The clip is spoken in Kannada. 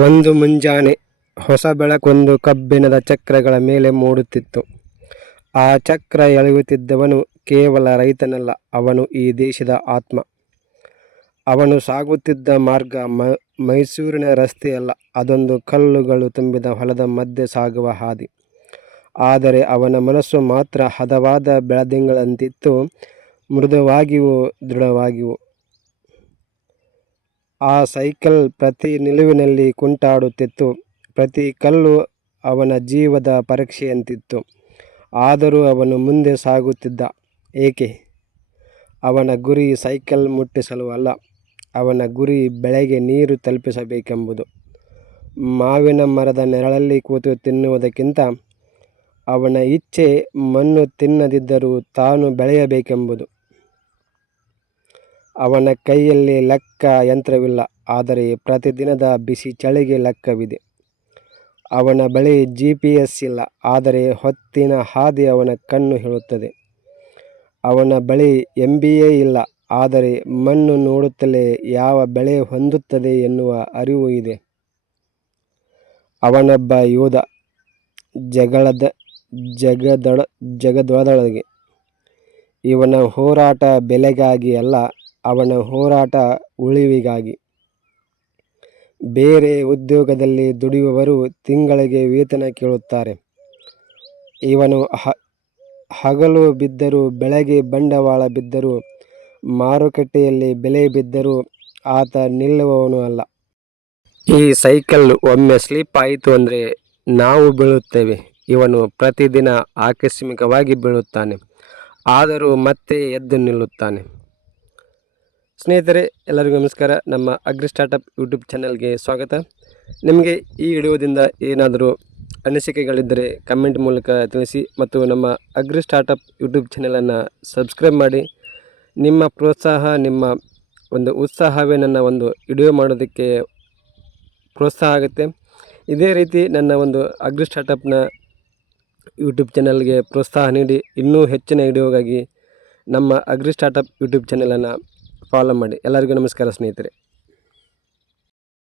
ಒಂದು ಮುಂಜಾನೆ ಹೊಸ ಬೆಳಕೊಂದು ಕಬ್ಬಿಣದ ಚಕ್ರಗಳ ಮೇಲೆ ಮೂಡುತ್ತಿತ್ತು. ಆ ಚಕ್ರ ಎಳೆಯುತ್ತಿದ್ದವನು ಕೇವಲ ರೈತನಲ್ಲ, ಅವನು ಈ ದೇಶದ ಆತ್ಮ. ಅವನು ಸಾಗುತ್ತಿದ್ದ ಮಾರ್ಗ ಮೈಸೂರಿನ ರಸ್ತೆಯಲ್ಲ, ಅದೊಂದು ಕಲ್ಲುಗಳು ತುಂಬಿದ ಹೊಲದ ಮಧ್ಯೆ ಸಾಗುವ ಹಾದಿ. ಆದರೆ ಅವನ ಮನಸ್ಸು ಮಾತ್ರ ಹದವಾದ ಬೆಳದಿಂಗಳಂತಿತ್ತು, ಮೃದುವಾಗಿಯೂ ದೃಢವಾಗಿಯೂ. ಆ ಸೈಕಲ್ ಪ್ರತಿ ನಿಲುವಿನಲ್ಲಿ ಕುಂಟಾಡುತ್ತಿತ್ತು, ಪ್ರತಿ ಕಲ್ಲು ಅವನ ಜೀವದ ಪರೀಕ್ಷೆಯಂತಿತ್ತು. ಆದರೂ ಅವನು ಮುಂದೆ ಸಾಗುತ್ತಿದ್ದ. ಏಕೆ? ಅವನ ಗುರಿ ಸೈಕಲ್ ಮುಟ್ಟಿಸಲು ಅಲ್ಲ, ಅವನ ಗುರಿ ಬೆಳೆಗೆ ನೀರು ತಲುಪಿಸಬೇಕೆಂಬುದು. ಮಾವಿನ ಮರದ ನೆರಳಲ್ಲಿ ಕೂತು ತಿನ್ನುವುದಕ್ಕಿಂತ ಅವನ ಇಚ್ಛೆ ಮಣ್ಣು ತಿನ್ನದಿದ್ದರೂ ತಾನು ಬೆಳೆಯಬೇಕೆಂಬುದು. ಅವನ ಕೈಯಲ್ಲಿ ಲೆಕ್ಕ ಯಂತ್ರವಿಲ್ಲ, ಆದರೆ ಪ್ರತಿದಿನದ ಬಿಸಿ ಚಳಿಗೆ ಲೆಕ್ಕವಿದೆ. ಅವನ ಬಳಿ ಜಿಪಿಎಸ್ ಇಲ್ಲ, ಆದರೆ ಹೊತ್ತಿನ ಹಾದಿ ಅವನ ಕಣ್ಣು ಹೇಳುತ್ತದೆ. ಅವನ ಬಳಿ ಎಂಬಿಎ ಇಲ್ಲ, ಆದರೆ ಮಣ್ಣು ನೋಡುತ್ತಲೇ ಯಾವ ಬೆಳೆ ಹೊಂದುತ್ತದೆ ಎನ್ನುವ ಅರಿವು ಇದೆ. ಅವನೊಬ್ಬ ಯೋಧ ಜಗದೊಳಗೆ. ಇವನ ಹೋರಾಟ ಬೆಲೆಗಾಗಿ ಅಲ್ಲ, ಅವನ ಹೋರಾಟ ಉಳಿವಿಗಾಗಿ. ಬೇರೆ ಉದ್ಯೋಗದಲ್ಲಿ ದುಡಿಯುವವರು ತಿಂಗಳಿಗೆ ವೇತನ ಕೇಳುತ್ತಾರೆ. ಇವನು ಹಗಲು ಬಿದ್ದರೂ, ಬೆಳಗ್ಗೆ ಬಂಡವಾಳ ಬಿದ್ದರೂ, ಮಾರುಕಟ್ಟೆಯಲ್ಲಿ ಬೆಲೆ ಬಿದ್ದರೂ ಆತ ನಿಲ್ಲುವವನು ಅಲ್ಲ. ಈ ಸೈಕಲ್ ಒಮ್ಮೆ ಸ್ಲಿಪ್ ಆಯಿತು ಅಂದರೆ ನಾವು ಬೀಳುತ್ತೇವೆ. ಇವನು ಪ್ರತಿದಿನ ಆಕಸ್ಮಿಕವಾಗಿ ಬೀಳುತ್ತಾನೆ, ಆದರೂ ಮತ್ತೆ ಎದ್ದು ನಿಲ್ಲುತ್ತಾನೆ. ಸ್ನೇಹಿತರೆ ಎಲ್ಲರಿಗೂ ನಮಸ್ಕಾರ. ನಮ್ಮ ಅಗ್ರಿ ಸ್ಟಾರ್ಟಪ್ ಯೂಟ್ಯೂಬ್ ಚಾನಲ್ಗೆ ಸ್ವಾಗತ. ನಿಮಗೆ ಈ ವಿಡಿಯೋದಿಂದ ಏನಾದರೂ ಅನಿಸಿಕೆಗಳಿದ್ದರೆ ಕಮೆಂಟ್ ಮೂಲಕ ತಿಳಿಸಿ ಮತ್ತು ನಮ್ಮ ಅಗ್ರಿ ಸ್ಟಾರ್ಟಪ್ ಯೂಟ್ಯೂಬ್ ಚಾನಲನ್ನು ಸಬ್ಸ್ಕ್ರೈಬ್ ಮಾಡಿ. ನಿಮ್ಮ ಪ್ರೋತ್ಸಾಹ, ನಿಮ್ಮ ಒಂದು ಉತ್ಸಾಹವೇ ನನ್ನ ಒಂದು ವಿಡಿಯೋ ಮಾಡೋದಕ್ಕೆ ಪ್ರೋತ್ಸಾಹ ಆಗುತ್ತೆ. ಇದೇ ರೀತಿ ನನ್ನ ಒಂದು ಅಗ್ರಿ ಸ್ಟಾರ್ಟಪ್ನ ಯೂಟ್ಯೂಬ್ ಚಾನಲ್ಗೆ ಪ್ರೋತ್ಸಾಹ ನೀಡಿ ಇನ್ನೂ ಹೆಚ್ಚಿನ ವಿಡಿಯೋಗಾಗಿ ನಮ್ಮ ಅಗ್ರಿ ಸ್ಟಾರ್ಟಪ್ ಯೂಟ್ಯೂಬ್ ಚಾನಲನ್ನು ಫಾಲೋ ಮಾಡಿ. ಎಲ್ಲರಿಗೂ ನಮಸ್ಕಾರ ಸ್ನೇಹಿತರೆ.